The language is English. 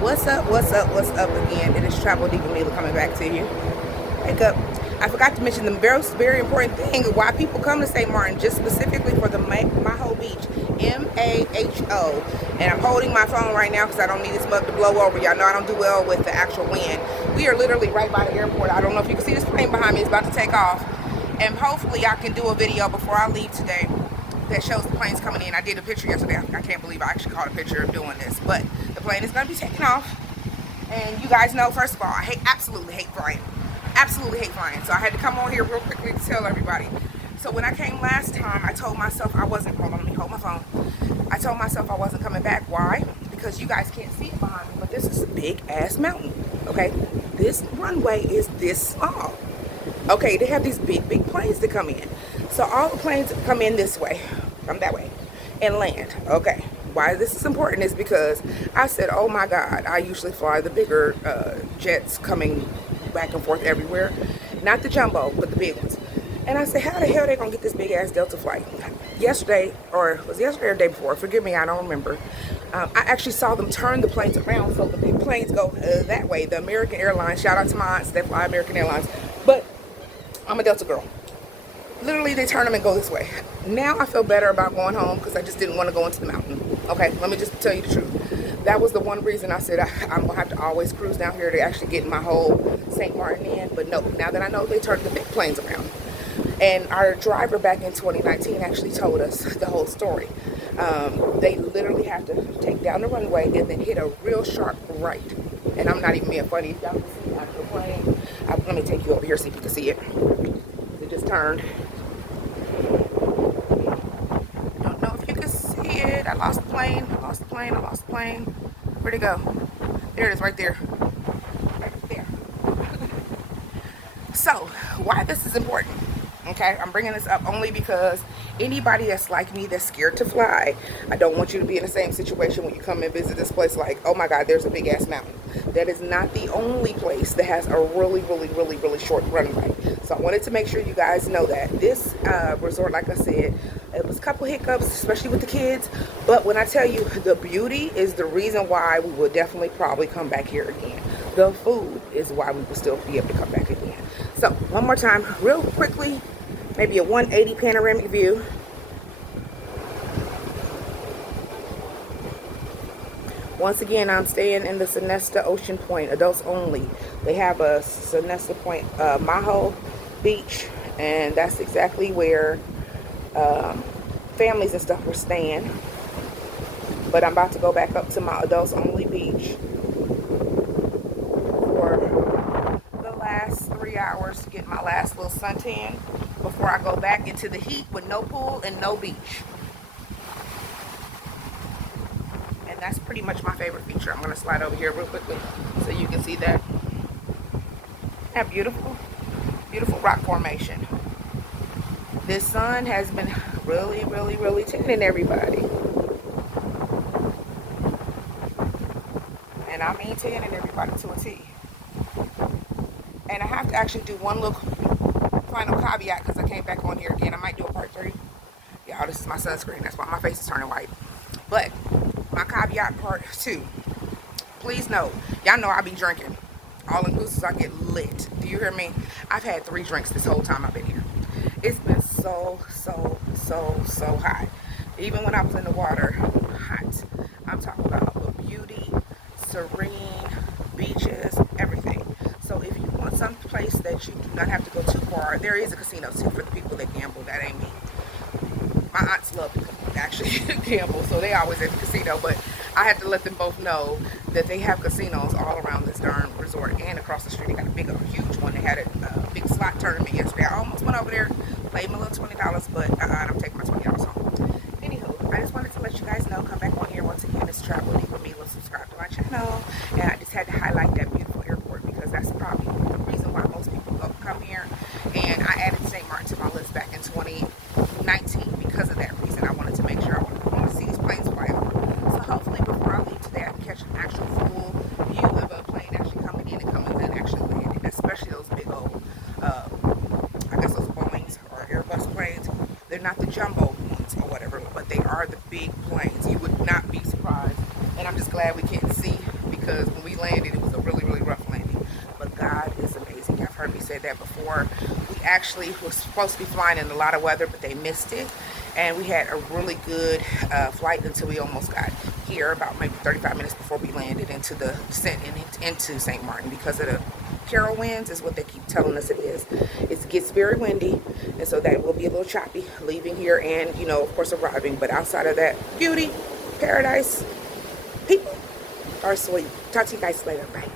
What's up, what's up, what's up again? It is Travel Deep with Mila coming back to you. Wake up. I forgot to mention the very important thing of why people come to St. Martin, just specifically for the Maho Beach. M-A-H-O. And I'm holding my phone right now because I don't need this mug to blow over. Y'all know I don't do well with the actual wind. We are literally right by the airport. I don't know if you can see this plane behind me. It's about to take off. And hopefully I can do a video before I leave today that shows the planes coming in. I did a picture yesterday. I can't believe I actually caught a picture of doing this. But the plane is going to be taking off. And you guys know, first of all, I absolutely hate flying. Absolutely hate flying. So I had to come on here real quickly to tell everybody. So when I came last time, I told myself I wasn't, hold on, let me hold my phone. I told myself I wasn't coming back. Why? Because you guys can't see it behind me, but this is a big ass mountain, okay? This runway is this small. Okay, they have these big planes that come in. So all the planes come in this way, from that way, and land, okay? Why this is important is because I said, oh my God, I usually fly the bigger jets coming back and forth everywhere. Not the jumbo, but the big ones. And I said, how the hell are they going to get this big ass Delta flight? Yesterday, or was it yesterday or the day before? Forgive me, I don't remember. I actually saw them turn the planes around so the big planes go that way. The American Airlines, shout out to my aunts that fly American Airlines. But I'm a Delta girl. Literally, they turn them and go this way. Now I feel better about going home because I just didn't want to go into the mountain. Okay, let me just tell you the truth. That was the one reason I said I'm going to have to always cruise down here to actually get my whole St. Martin in. But no, now that I know they turned the big planes around. And our driver back in 2019 actually told us the whole story. They literally have to take down the runway and then hit a real sharp right. And I'm not even being funny. Y'all can see out of the plane. Let me take you over here so you can see it. It just turned. Don't know if you can see it. I lost the plane. I lost the plane. I lost the plane. Where'd it go? There it is, right there. Right there. So, why this is important? Okay, I'm bringing this up only because anybody that's like me that's scared to fly, I don't want you to be in the same situation when you come and visit this place like, oh my God, there's a big ass mountain. That is not the only place that has a really short runway. So I wanted to make sure you guys know that. This resort, like I said, it was a couple hiccups, especially with the kids. But when I tell you the beauty is the reason why we will definitely probably come back here again. The food is why we will still be able to come back again. So one more time, real quickly, maybe a 180 panoramic view. Once again, I'm staying in the Sonesta Ocean Point, adults only. They have a Sonesta Point, Maho Beach, and that's exactly where families and stuff were staying. But I'm about to go back up to my adults only beach for the last 3 hours to get my last little suntan before I go back into the heat with no pool and no beach. And that's pretty much my favorite feature. I'm going to slide over here real quickly so you can see that. That beautiful rock formation. This sun has been really tanning everybody. And I mean tanning everybody to a T. And I have to actually do one little final caveat because I came back on here again. I might do a part 3. Y'all, this is my sunscreen. That's why my face is turning white. But my caveat part 2. Please know, y'all know I be drinking. All inclusive, I get lit. Do you hear me? I've had 3 drinks this whole time I've been here. It's been so hot. Even when I was in the water, hot. I'm talking about the beauty, serene, beaches, everything. So if you want some place that you do not have to go too far, there is a casino too for the people that gamble. That ain't me. My aunts love to actually gamble, so they always at the casino, but I had to let them both know that they have casinos all around this darn resort and across the street. They got a big, huge one. They had a big slot tournament yesterday. I almost went over there, played my little $20, but I'm taking my $20 home. Anywho, I just wanted to let you guys know, come back on here once again. It's Travel Deep with Mila. Subscribe to my channel, and I just had to highlight that beautiful airport because that's probably the reason why most people come here. And I added St. Martin to my list back in 2019 because of that reason. I wanted to make sure I want to see these planes fly over. So hopefully before I leave today, I can catch an actual full view of a plane actually coming in and coming in and actually landing, especially those big old, I guess those Boeings or Airbus planes. They're not the jumbo ones or whatever, but they are the big planes. You would not be surprised. And I'm just glad we can't see because because when we landed, it was a really, really rough landing. But God is amazing. I've heard me say that before. We actually were supposed to be flying in a lot of weather, but they missed it. And we had a really good flight until we almost got here, about maybe 35 minutes before we landed into the descent into St. Martin, because of the Carol winds is what they keep telling us it is. It gets very windy, and so that will be a little choppy leaving here and, you know, of course, arriving. But outside of that, beauty, paradise, people are sweet. Talk to you guys later. Bye.